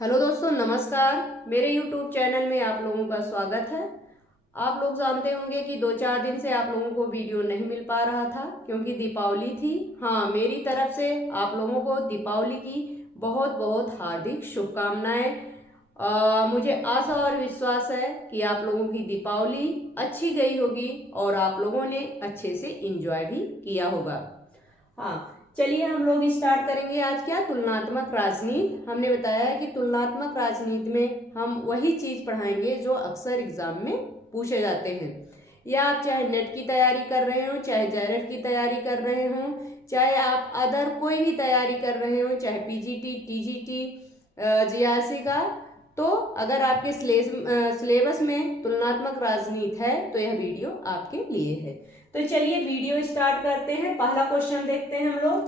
Hello दोस्तों, नमस्कार। मेरे YouTube चैनल में आप लोगों का स्वागत है। आप लोग जानते होंगे कि 2-4 दिन से आप लोगों को वीडियो नहीं मिल पा रहा था क्योंकि दीपावली थी। हाँ, मेरी तरफ से आप लोगों को दीपावली की बहुत बहुत हार्दिक शुभकामनाएं। मुझे आशा और विश्वास है कि आप लोगों की दीपावली अच्छी गई होगी और आप लोगों ने अच्छे से एंजॉय भी किया होगा। हाँ, चलिए हम लोग स्टार्ट करेंगे आज क्या, तुलनात्मक राजनीति। हमने बताया है कि तुलनात्मक राजनीति में हम वही चीज पढ़ाएंगे जो अक्सर एग्जाम में पूछे जाते हैं। या आप चाहे नेट की तैयारी कर रहे हो, चाहे जेआरएफ की तैयारी कर रहे हो, चाहे आप अदर कोई भी तैयारी कर रहे हो, चाहे पीजीटी, टीजीटी, जीआरसी का, तो अगर आपके सिलेबस में तुलनात्मक राजनीति है तो यह वीडियो आपके लिए है। तो चलिए वीडियो स्टार्ट करते हैं। पहला क्वेश्चन देखते हैं हम लोग।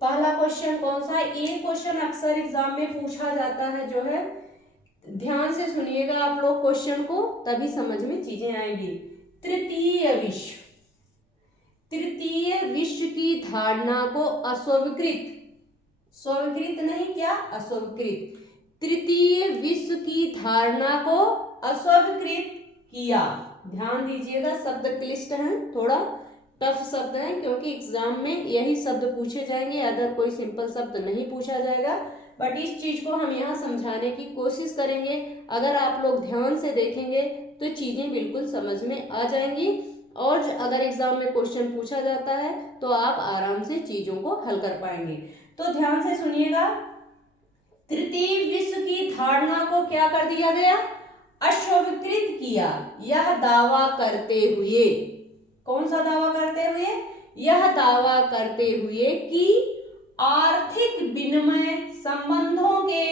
पहला क्वेश्चन कौन सा है? ये क्वेश्चन अक्सर एग्जाम में पूछा जाता है जो है, ध्यान से सुनिएगा आप लोग क्वेश्चन को, तभी समझ में चीजें आएंगी। तृतीय विश्व की धारणा को अस्वीकृत, स्वीकृत नहीं क्या, अस्वीकृत, तृतीय विश्व की धारणा को अस्वीकृत किया। ध्यान दीजिएगा, शब्द क्लिष्ट हैं, थोड़ा टफ शब्द हैं क्योंकि एग्जाम में यही शब्द पूछे जाएंगे, अदर कोई सिंपल शब्द नहीं पूछा जाएगा। बट इस चीज को हम यहाँ समझाने की कोशिश करेंगे। अगर आप लोग ध्यान से देखेंगे तो चीजें बिल्कुल समझ में आ जाएंगी और अगर एग्जाम में क्वेश्चन पूछा जाता है तो आप आराम से चीजों को हल कर पाएंगे। तो ध्यान से सुनिएगा, तृतीय विश्व की धारणा को क्या कर दिया गया, अस्वीकृत किया। यह दावा करते हुए, कौन सा दावा करते हुए, यह दावा करते हुए कि आर्थिक विनिमय संबंधों के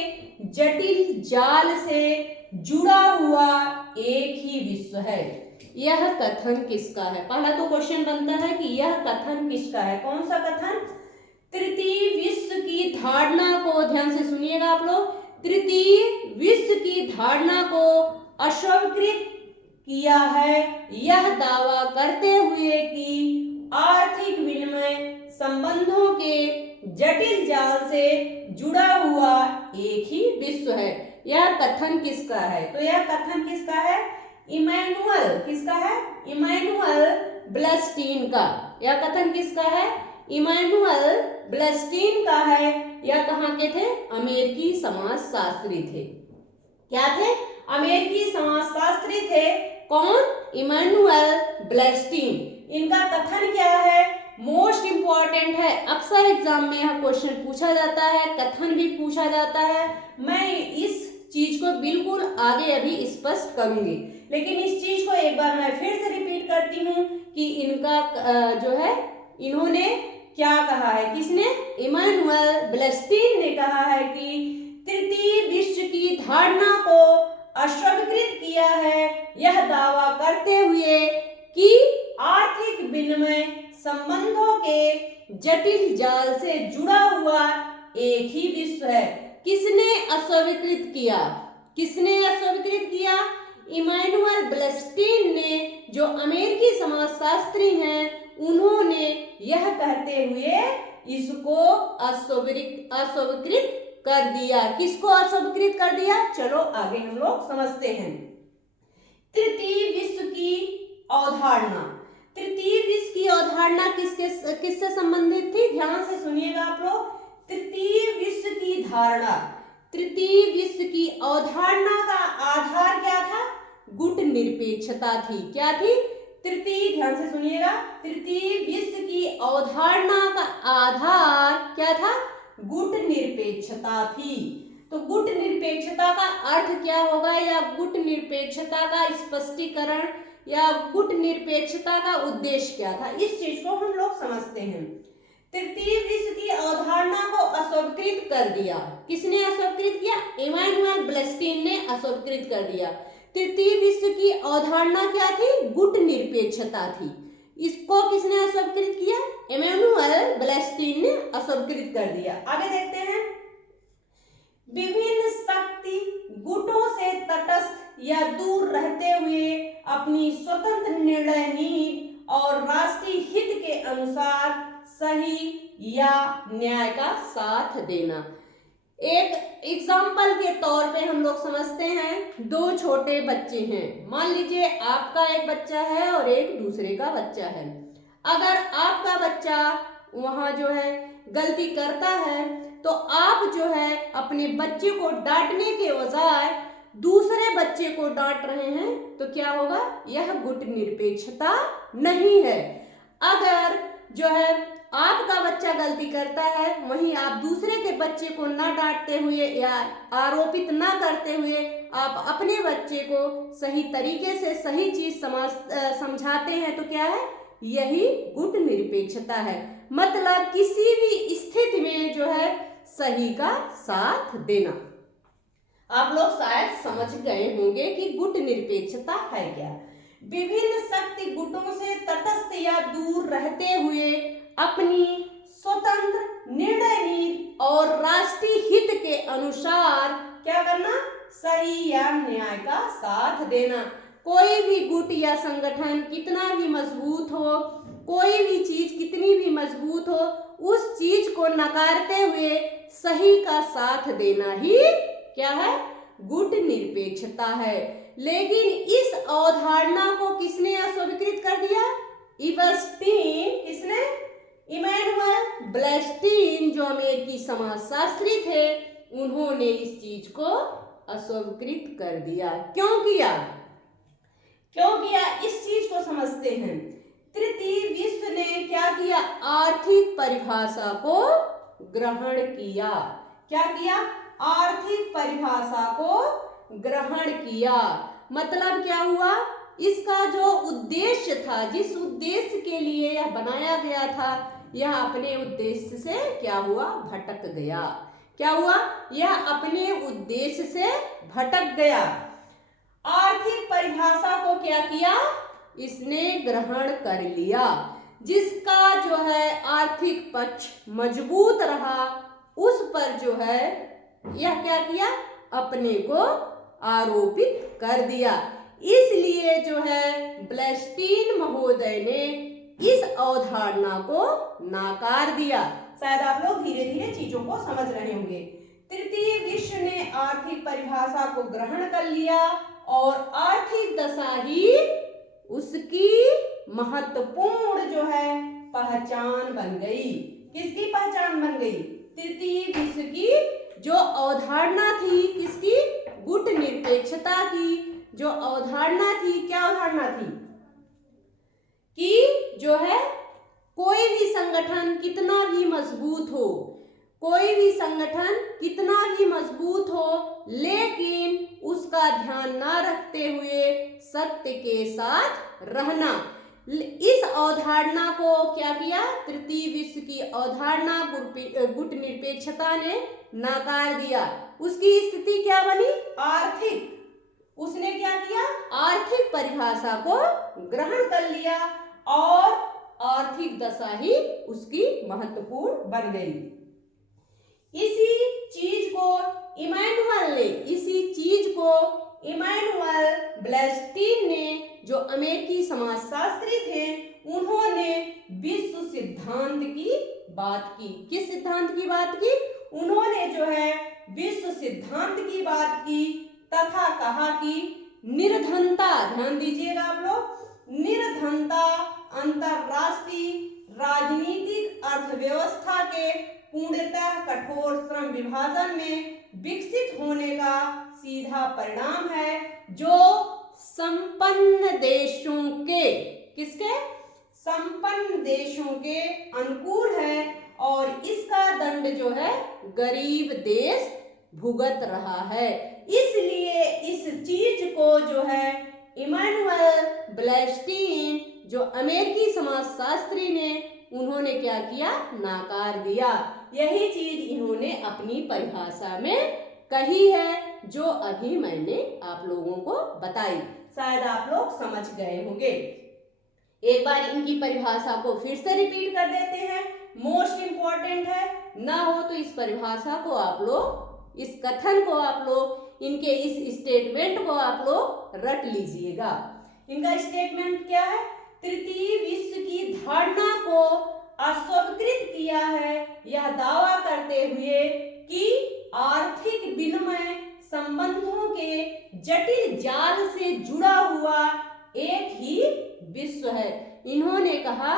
जटिल जाल से जुड़ा हुआ एक ही विश्व है। यह कथन किसका है? पहला तो क्वेश्चन बनता है कि यह कथन किसका है, कौन सा कथन? तृतीय विश्व की धारणा को, ध्यान से सुनिएगा आप लोग, तृतीय विश्व की धारणा को अस्वीकृत किया है यह दावा करते हुए कि आर्थिक विनिमय संबंधों के जटिल जाल से जुड़ा हुआ एक ही विश्व है। यह कथन किसका है? तो यह कथन किसका है? इमैनुअल, किसका है? इमैनुअल ब्लस्टीन का। यह कथन किसका है? इमैनुअल ब्लस्टीन का है। यह कहाँ के थे? अमेरिकी समाजशास्त्री थे। क्या थे? अमेरिकी समाजशास्त्री थे। कौन? इमैनुअल ब्लस्टीन। इनका कथन क्या है? मोस्ट इंपॉर्टेंट है, अक्सर एग्जाम में यह क्वेश्चन पूछा जाता है, कथन भी पूछा जाता है। मैं इस चीज को बिल्कुल आगे अभी स्पष्ट करूंगी, लेकिन इस चीज को एक बार मैं फिर से रिपीट करती हूँ कि इनका जो है, इन्होंने क्या कहा है, किसने? इमैनुअल ब्लस्टीन ने कहा है कि तृतीय विश्व की धारणा को अस्वीकृत किया है यह दावा करते हुए कि आर्थिक विनिमय संबंधों के जटिल जाल से जुड़ा हुआ एक ही विश्व है। किसने अस्वीकृत किया? किसने अस्वीकृत किया? इमैनुअल ब्लस्टीन ने, जो अमेरिकी समाजशास्त्री हैं, उन्होंने यह कहते हुए इसको अस्वीकृत कर दिया। किसको अस्वीकृत कर दिया? चलो आगे हम लोग समझते हैं। तृतीय विश्व की अवधारणा, तृतीय विश्व की अवधारणा किससे संबंधित थी? ध्यान से सुनिएगा आप लोग। तृतीय विश्व की धारणा, तृतीय विश्व की अवधारणा का आधार क्या था? गुट निरपेक्षता थी। क्या थी? तृतीय, ध्यान से सुनिएगा, तृतीय विश्व की अवधारणा का आधार क्या था? गुट निरपेक्षता थी। तो गुट निरपेक्षता का अर्थ क्या होगा, या गुट निरपेक्षता का स्पष्टीकरण, या गुट निरपेक्षता का उद्देश्य क्या था, इस चीज को हम लोग समझते हैं। तृतीय विश्व की अवधारणा को अस्वीकृत कर दिया। किसने अस्वीकृत किया? इमैनुअल ब्लस्टीन ने अस्वीकृत कर दिया। तृतीय विश्व की अवधारणा क्या थी? गुट निरपेक्षता थी। इसको किसने अस्वीकृत किया? इमैनुअल ब्लस्टीन ने अस्वीकृत कर दिया। आगे देखते हैं। विभिन्न शक्ति गुटों से तटस्थ या दूर रहते हुए अपनी स्वतंत्र निर्णय नीति और राष्ट्रीय हित के अनुसार सही या न्याय का साथ देना। एक एग्जाम्पल के तौर पे हम लोग समझते हैं, दो छोटे बच्चे हैं। मान लीजिए आपका एक बच्चा है और एक दूसरे का बच्चा है। अगर आपका बच्चा वहां जो है गलती करता है तो आप जो है अपने बच्चे को डांटने के बजाय दूसरे बच्चे को डांट रहे हैं तो क्या होगा? यह गुट निरपेक्षता नहीं है। अगर जो है आपका बच्चा गलती करता है, वहीं आप दूसरे के बच्चे को ना डांटते हुए या आरोपित ना करते हुए आप अपने बच्चे को सही तरीके से सही चीज समझाते हैं तो क्या है? यही गुट निरपेक्षता है। मतलब किसी भी स्थिति में जो है सही का साथ देना। आप लोग शायद समझ गए होंगे कि गुट निरपेक्षता है क्या। विभिन्न शक्ति गुटों से तटस्थ या दूर रहते हुए अपनी स्वतंत्र निर्णय नीति और राष्ट्रीय हित के अनुसार क्या करना? सही या न्याय का साथ देना। कोई भी गुट या संगठन कितना भी मजबूत हो, कोई भी चीज कितनी भी मजबूत हो, उस चीज को नकारते हुए सही का साथ देना ही क्या है? गुट निरपेक्षता है। लेकिन इस अवधारणा को किसने अस्वीकृत कर दिया? इबस्टीन। किसने? इमैनुअल ब्लेस्टीन, जो अमेरिकी समाजशास्त्री थे, उन्होंने इस चीज को अस्वीकृत कर दिया। क्यों किया? क्यों किया? इस चीज को समझते हैं। तृतीय विश्व ने क्या किया? आर्थिक परिभाषा को ग्रहण किया। क्या किया? आर्थिक परिभाषा को ग्रहण किया। मतलब क्या हुआ? इसका जो उद्देश्य था, जिस उद्देश्य के लिए यह बनाया गया था, यह अपने उद्देश्य से क्या हुआ? भटक गया। क्या हुआ? यह अपने उद्देश्य से भटक गया। आर्थिक परिभाषा को क्या किया? इसने ग्रहण कर लिया। जिसका जो है आर्थिक पक्ष मजबूत रहा, उस पर जो है यह क्या किया? अपने को आरोपित कर दिया। इसलिए जो है ब्लेस्टीन महोदय ने इस अवधारणा को नाकार दिया। शायद आप लोग धीरे धीरे चीजों को समझ रहे होंगे। तृतीय विश्व ने आर्थिक परिभाषा को ग्रहण कर लिया और आर्थिक दशा ही उसकी महत्वपूर्ण जो है पहचान बन गई। किसकी पहचान बन गई? तृतीय विश्व की जो अवधारणा थी, किसकी? गुट निरपेक्षता की जो अवधारणा थी। क्या अवधारणा थी? कि जो है कोई भी संगठन कितना भी मजबूत हो, कोई भी संगठन कितना भी मजबूत हो, लेकिन उसका ध्यान न रखते हुए सत्य के साथ रहना। इस अवधारणा को क्या किया? तृतीय विश्व की अवधारणा गुट निरपेक्षता ने नाकार दिया। उसकी स्थिति क्या बनी? आर्थिक। उसने क्या किया? आर्थिक परिभाषा को ग्रहण कर लिया और आर्थिक दशा ही उसकी महत्वपूर्ण बन गई। इसी चीज को इमैनुअल ब्लेस्टीन ने, जो अमेरिकी समाजशास्त्री थे, उन्होंने विश्व सिद्धांत की बात की। किस सिद्धांत की बात की? उन्होंने जो है विश्व सिद्धांत की बात की तथा कहा कि निर्धनता, ध्यान दीजिएगा आप लोग, निर्धनता अंतरराष्ट्रीय राजनीतिक अर्थव्यवस्था के पूर्णतः कठोर श्रम विभाजन में विकसित होने का सीधा परिणाम है, जो संपन्न देशों के, किसके? संपन्न देशों के अनुकूल है और इसका दंड जो है गरीब देश भुगत रहा है। इसलिए इस चीज को जो है इमैनुअल ब्लेस्टीन, जो अमेरिकी समाजशास्त्री ने, उन्होंने क्या किया? नाकार दिया। यही चीज इन्होंने अपनी परिभाषा में कही है, जो अभी मैंने आप लोगों को बताई। शायद आप लोग समझ गए होंगे। एक बार इनकी परिभाषा को फिर से रिपीट कर देते हैं, मोस्ट इंपॉर्टेंट है। ना हो तो इस परिभाषा को आप लोग, इस कथन को आप लोग, इनके इस स्टेटमेंट को आप लोग रट लीजिएगा। इनका स्टेटमेंट क्या है? तृतीय विश्व की धारणा को अस्वीकृत किया है, यह दावा करते हुए कि संबंधों के जटिल जाल से जुड़ा हुआ एक ही विश्व है। इन्होंने कहा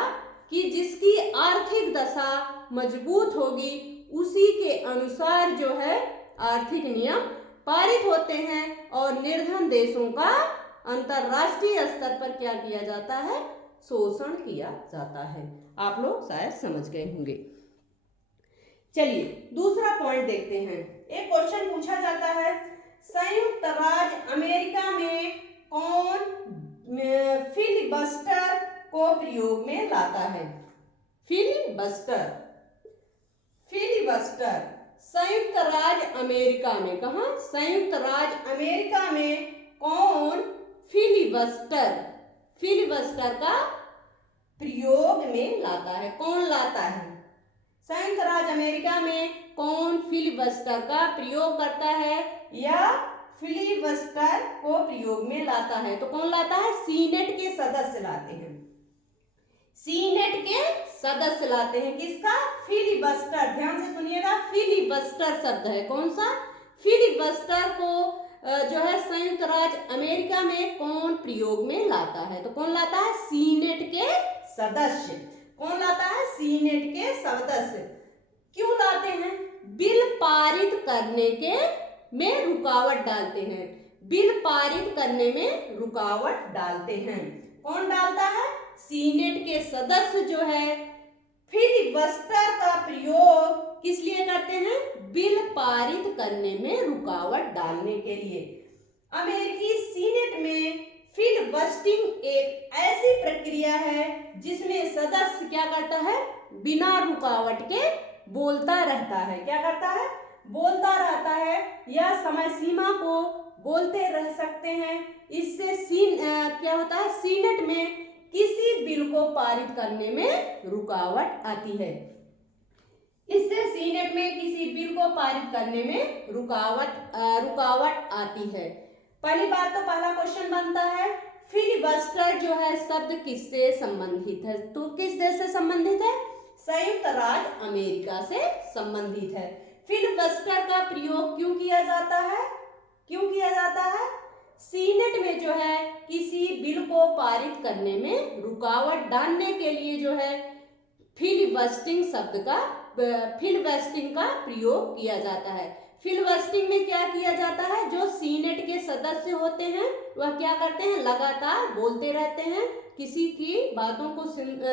कि जिसकी आर्थिक दशा मजबूत होगी उसी के अनुसार जो है आर्थिक नियम पारित होते हैं और निर्धन देशों का अंतरराष्ट्रीय स्तर पर क्या किया जाता है, शोषण किया जाता है। आप लोग शायद समझ गए होंगे। चलिए दूसरा पॉइंट देखते हैं। एक क्वेश्चन पूछा जाता है, संयुक्त राज्य अमेरिका में कौन फिलिबस्टर को प्रयोग में लाता है? फिलिबस्टर, फिलिबस्टर संयुक्त राज्य अमेरिका में, कहां? संयुक्त राज्य अमेरिका में कौन फिलिबस्टर, फिलिबस्टर का प्रयोग में लाता है? कौन लाता है? संयुक्त राज्य अमेरिका में कौन फिलिबस्टर का प्रयोग करता है या फिलिबस्टर को प्रयोग में लाता है? तो कौन लाता है? सीनेट के सदस्य लाते हैं। सीनेट के सदस्य लाते हैं। किसका? फिलिबस्टर। ध्यान से सुनिएगा, फिलिबस्टर शब्द है। कौन सा? फिलिबस्टर को जो है संयुक्त राज्य अमेरिका में कौन प्रयोग में लाता है? तो कौन लाता है? सीनेट के सदस्य। कौन लाता है? सीनेट के सदस्य। क्यों लाते हैं? बिल पारित करने के में रुकावट डालते हैं। बिल पारित करने में रुकावट डालते हैं। कौन डालता है? सीनेट के सदस्य जो है फिलिबस्टर का प्रयोग किस लिए करते हैं? बिल पारित करने में रुकावट डालने के लिए। अमेरिकी सीनेट में फिलिबस्टिंग एक ऐसी प्रक्रिया है जिसमें सदस्य क्या करता है? बिना रुकावट के बोलता रहता है। क्या करता है? बोलता रहता है या समय सीमा को बोलते रह सकते हैं। इससे क्या होता है? सीनेट में किसी बिल को पारित करने में रुकावट आती है। इससे सीनेट में किसी बिल को पारित करने में रुकावट आती है। पहली बात तो पहला क्वेश्चन बनता है, फिलिबस्टर जो है शब्द किससे संबंधित है? तो किस देश से संबंधित है? संयुक्त राज्य अमेरिका से संबंधित है। फिलिबस्टर का प्रयोग क्यों किया जाता है? क्यों किया जाता है? सीनेट में जो है किसी बिल को पारित करने में रुकावट डालने के लिए जो है फिलिबस्टिंग का प्रयोग किया जाता है। फिलिबस्टिंग में क्या किया जाता है? जो सीनेट के सदस्य होते हैं वह क्या करते हैं? लगातार बोलते रहते हैं, किसी की बातों को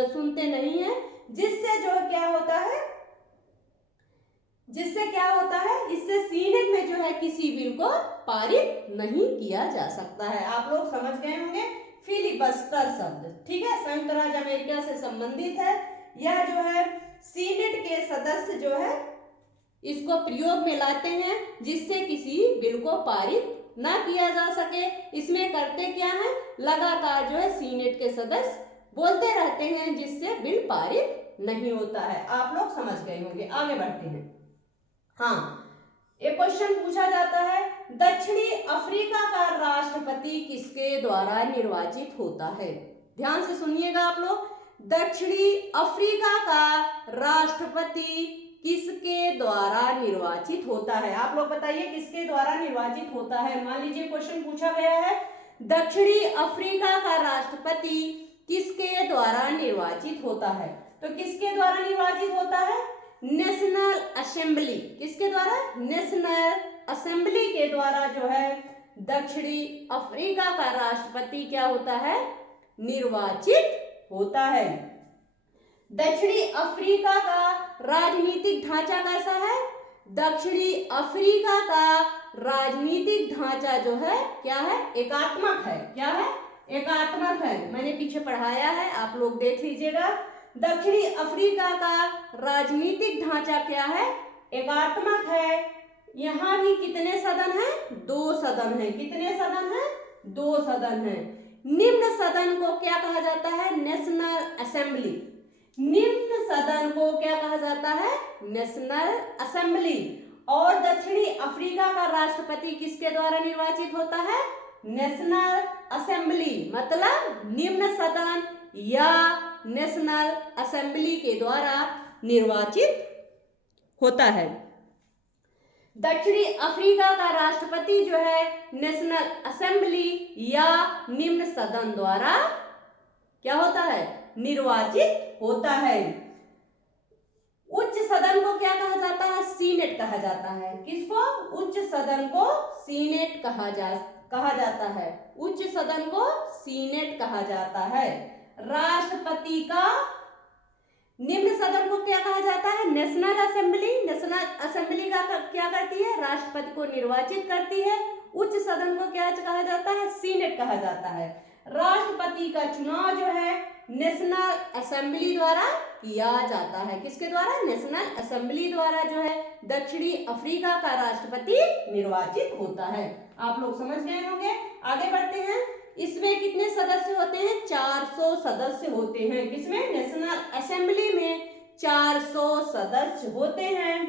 सुनते नहीं है, जिससे जो क्या होता है, इससे सीनेट में जो है किसी बिल को पारित नहीं किया जा सकता है। आप लोग समझ गए होंगे फिलिबस्टर शब्द। ठीक है, संयुक्त राज्य अमेरिका से संबंधित है। यह जो है सीनेट के सदस्य जो है इसको प्रयोग में लाते हैं जिससे किसी बिल को पारित ना किया जा सके। इसमें करते क्या है? लगातार जो है सीनेट के सदस्य बोलते रहते हैं जिससे बिल पारित नहीं होता है। आप लोग समझ गए होंगे। आगे बढ़ते हैं। हाँ, एक क्वेश्चन पूछा जाता है, दक्षिणी अफ्रीका का राष्ट्रपति किसके द्वारा निर्वाचित होता है? ध्यान से सुनिएगा आप लोग। दक्षिणी अफ्रीका का राष्ट्रपति किसके द्वारा निर्वाचित होता है? आप लोग बताइए किसके द्वारा निर्वाचित होता है? मान लीजिए क्वेश्चन पूछा गया है, दक्षिणी अफ्रीका का राष्ट्रपति किसके द्वारा निर्वाचित होता है? तो किसके द्वारा निर्वाचित होता है? National assembly. किसके द्वारा? नेशनल असेंबली के द्वारा जो है दक्षिणी अफ्रीका का राष्ट्रपति क्या होता है? निर्वाचित होता है। दक्षिणी अफ्रीका का राजनीतिक ढांचा कैसा है? दक्षिणी अफ्रीका का राजनीतिक ढांचा जो है क्या है? एकात्मक है। क्या है? एकात्मक है। मैंने पीछे पढ़ाया है, आप लोग देख लीजिएगा। दक्षिणी अफ्रीका का राजनीतिक ढांचा क्या है? एकात्मक है। यहाँ भी कितने सदन हैं? 2 सदन हैं। कितने सदन हैं? 2 सदन हैं। निम्न सदन को क्या कहा जाता है? National assembly. निम्न सदन को क्या कहा जाता है? National assembly. और दक्षिणी अफ्रीका का राष्ट्रपति किसके द्वारा निर्वाचित होता है? नेशनल असेंबली, मतलब निम्न सदन या नेशनल असेंबली के द्वारा निर्वाचित होता है। दक्षिणी अफ्रीका का राष्ट्रपति जो है नेशनल असेंबली या निम्न सदन द्वारा क्या होता है, निर्वाचित होता है। उच्च सदन को क्या कहा जाता है, सीनेट कहा जाता है। किसको, उच्च सदन को सीनेट कहा जाता है। उच्च सदन को सीनेट कहा जाता है। राष्ट्रपति का निम्न सदन को क्या कहा जाता है, नेशनल असेंबली। नेशनल असेंबली का क्या करती है, राष्ट्रपति को निर्वाचित करती है। उच्च सदन को क्या कहा जाता है, सीनेट कहा जाता है। राष्ट्रपति का चुनाव जो है नेशनल असेंबली द्वारा किया जाता है। किसके द्वारा, नेशनल असेंबली द्वारा जो है दक्षिणी अफ्रीका का राष्ट्रपति निर्वाचित होता है। आप लोग समझ गए होंगे। आगे बढ़ते हैं। इसमें कितने सदस्य होते हैं, 400 सदस्य होते हैं। किसमें, नेशनल असेंबली में 400 सदस्य होते हैं।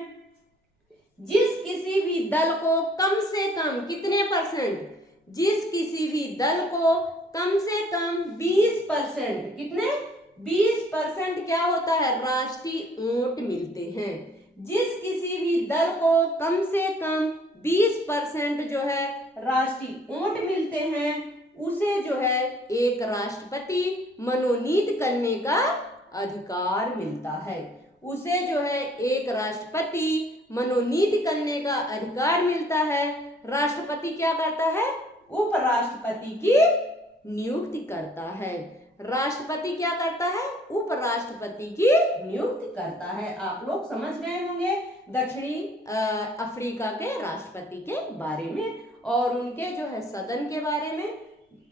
जिस किसी भी दल को कम से कम कितने परसेंट, जिस किसी भी दल को कम से कम 20%, कितने, 20% क्या होता है, राष्ट्रीय वोट मिलते हैं। जिस किसी भी दल को कम से कम 20% जो है राष्ट्रीय वोट मिलते हैं, उसे जो है एक राष्ट्रपति मनोनीत करने का अधिकार मिलता है। उसे जो है एक राष्ट्रपति मनोनीत करने का अधिकार मिलता है। राष्ट्रपति क्या करता है, उपराष्ट्रपति की नियुक्ति करता है। राष्ट्रपति क्या करता है, उपराष्ट्रपति की नियुक्ति करता है। आप लोग समझ गए होंगे दक्षिणी अफ्रीका के राष्ट्रपति के बारे में, और उनके जो है सदन के बारे में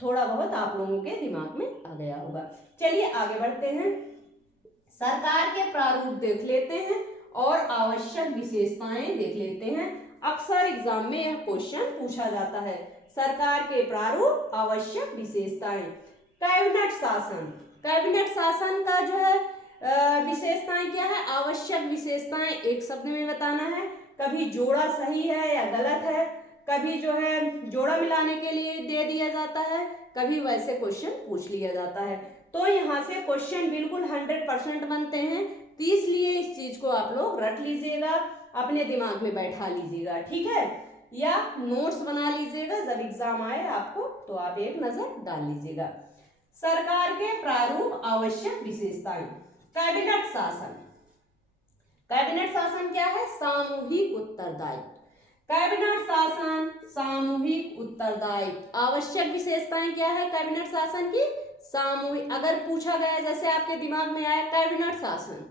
थोड़ा बहुत आप लोगों के दिमाग में आ गया होगा। चलिए आगे बढ़ते हैं। सरकार के प्रारूप देख लेते हैं और आवश्यक विशेषताएं देख लेते हैं। अक्सर एग्जाम में यह क्वेश्चन पूछा जाता है, सरकार के प्रारूप, आवश्यक विशेषताएं। कैबिनेट शासन, कैबिनेट शासन का जो है विशेषताएं क्या है, आवश्यक विशेषताएं एक शब्द में बताना है। कभी जोड़ा सही है या गलत है, कभी जो है जोड़ा मिलाने के लिए दे दिया जाता है, कभी वैसे क्वेश्चन पूछ लिया जाता है। तो यहाँ से क्वेश्चन बिल्कुल 100% बनते हैं, तो इसलिए इस चीज को आप लोग रट लीजिएगा, अपने दिमाग में बैठा लीजिएगा, ठीक है, या नोट्स बना लीजिएगा। जब एग्जाम आए आपको तो आप एक नजर डाल लीजिएगा। सरकार के प्रारूप, आवश्यक विशेषताएं। कैबिनेट शासन, कैबिनेट शासन क्या है, सामूहिक उत्तरदायित्व। कैबिनेट शासन सामूहिक उत्तरदायित्व। आवश्यक विशेषताएं क्या है कैबिनेट शासन की, सामूहिक। अगर पूछा गया, जैसे आपके दिमाग में आया कैबिनेट शासन,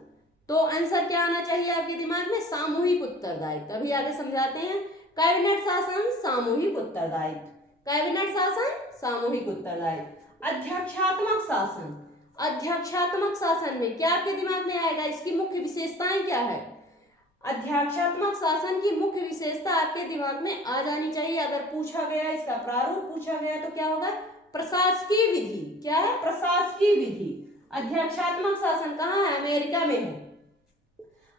तो आंसर क्या आना चाहिए आपके दिमाग में, सामूहिक उत्तरदायित्व। अभी आगे समझाते हैं। कैबिनेट शासन सामूहिक उत्तरदायित्व, कैबिनेट शासन सामूहिक उत्तरदायित्व। अध्यक्षात्मक शासन, अध्यक्षात्मक शासन में क्या आपके दिमाग में आएगा, इसकी मुख्य विशेषताएं क्या है। अध्यक्षात्मक शासन की मुख्य विशेषता आपके दिमाग में आ जानी चाहिए। अगर पूछा गया, इसका प्रारूप पूछा गया तो क्या होगा, प्रशासकीय विधि। क्या है, प्रशासकीय विधि। अध्यक्षात्मक शासन कहाँ है, अमेरिका में है।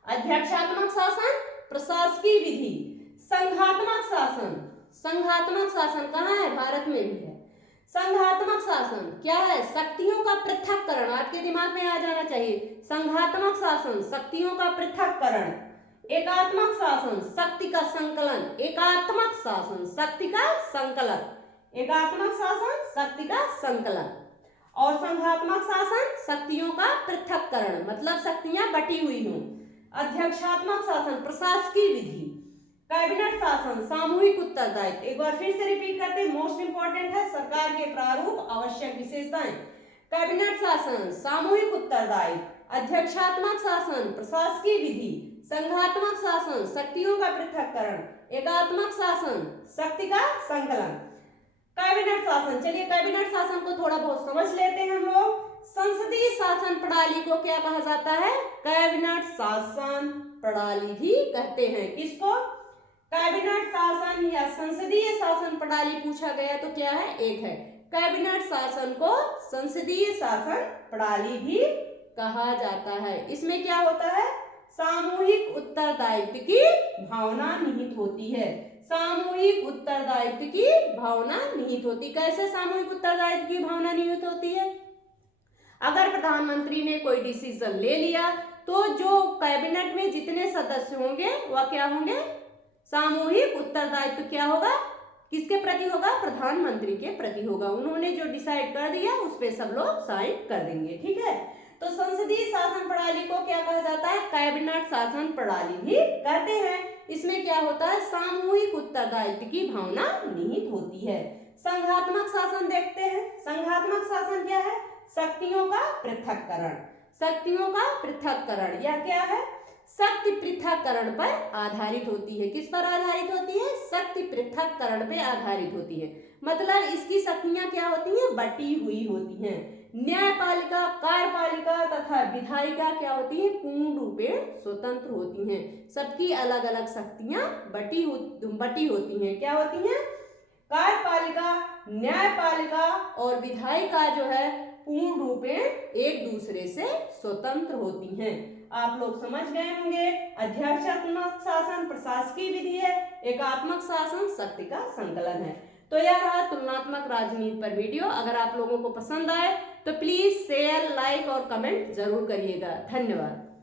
अध्यक्षात्मक शासन, प्रशासकीय विधि। संघात्मक शासन, संघात्मक शासन कहाँ है, भारत में भी है। संघात्मक शासन क्या है, शक्तियों का पृथक्करण। आपके दिमाग में आ जाना चाहिए, संघात्मक शासन शक्तियों का पृथक्करण। एकात्मक शासन, शक्ति का संकलन। एकात्मक शासन, शक्ति का संकलन। एकात्मक शासन, शक्ति का संकलन। और संघात्मक शासन, शक्तियों का पृथक्करण, मतलब शक्तियां बटी हुई हों। अध्यक्षात्मक शासन, प्रशासकीय विधि। कैबिनेट शासन, सामूहिक उत्तरदायित्व। एक बार फिर से रिपीट करते हैं, मोस्ट इंपॉर्टेंट है, सरकार के प्रारूप, आवश्यक विशेषताएं। कैबिनेट शासन, सामूहिक उत्तरदायित्व। अध्यक्षात्मक शासन, प्रशासकीय विधि। संघात्मक शासन, शक्तियों का पृथक्करण। एकात्मक शासन, शक्ति का संकलन। कैबिनेट शासन, चलिए कैबिनेट शासन को थोड़ा बहुत समझ लेते हैं हम लोग। संसदीय शासन प्रणाली को क्या कहा जाता है, कैबिनेट शासन प्रणाली भी कहते हैं। किसको, कैबिनेट शासन या संसदीय शासन प्रणाली पूछा गया तो क्या है, एक है। कैबिनेट शासन को संसदीय शासन प्रणाली भी कहा जाता है। इसमें क्या होता है, सामूहिक उत्तरदायित्व की भावना निहित होती है। सामूहिक उत्तरदायित्व की भावना निहित होती। कैसे सामूहिक उत्तरदायित्व की भावना निहित होती है, अगर प्रधानमंत्री ने कोई डिसीजन ले लिया तो जो कैबिनेट में जितने सदस्य होंगे वह क्या होंगे, सामूहिक उत्तरदायित्व क्या होगा, किसके प्रति होगा, प्रधानमंत्री के प्रति होगा। उन्होंने जो डिसाइड कर दिया उस पे सब लोग साइन कर देंगे, ठीक है। तो संसदीय शासन प्रणाली को क्या कहा जाता है, कैबिनेट शासन प्रणाली भी कहते हैं। इसमें क्या होता है, सामूहिक उत्तरदायित्व की भावना निहित होती है। संघात्मक शासन देखते हैं। संघात्मक शासन क्या है, शक्तियों का पृथक्करण। शक्तियों का पृथक्करण या क्या है, शक्ति पृथक्करण पर आधारित होती है। किस पर आधारित होती है, शक्ति पृथक्करण पे आधारित होती है। मतलब इसकी शक्तियां क्या होती हैं, बटी हुई होती हैं। न्यायपालिका, कार्यपालिका तथा विधायिका क्या होती है, पूर्ण रूपेण स्वतंत्र होती हैं। सबकी अलग अलग शक्तियां बटी होती हैं। क्या होती हैं, कार्यपालिका, न्यायपालिका और विधायिका जो है पूर्ण रूपेण एक दूसरे से स्वतंत्र होती हैं। आप लोग समझ गए होंगे, अध्यक्षात्मक शासन प्रशासकीय विधि है, एकात्मक शासन शक्ति का संकलन है। तो यह रहा तुलनात्मक राजनीति पर वीडियो। अगर आप लोगों को पसंद आए तो प्लीज शेयर, लाइक और कमेंट जरूर करिएगा। धन्यवाद।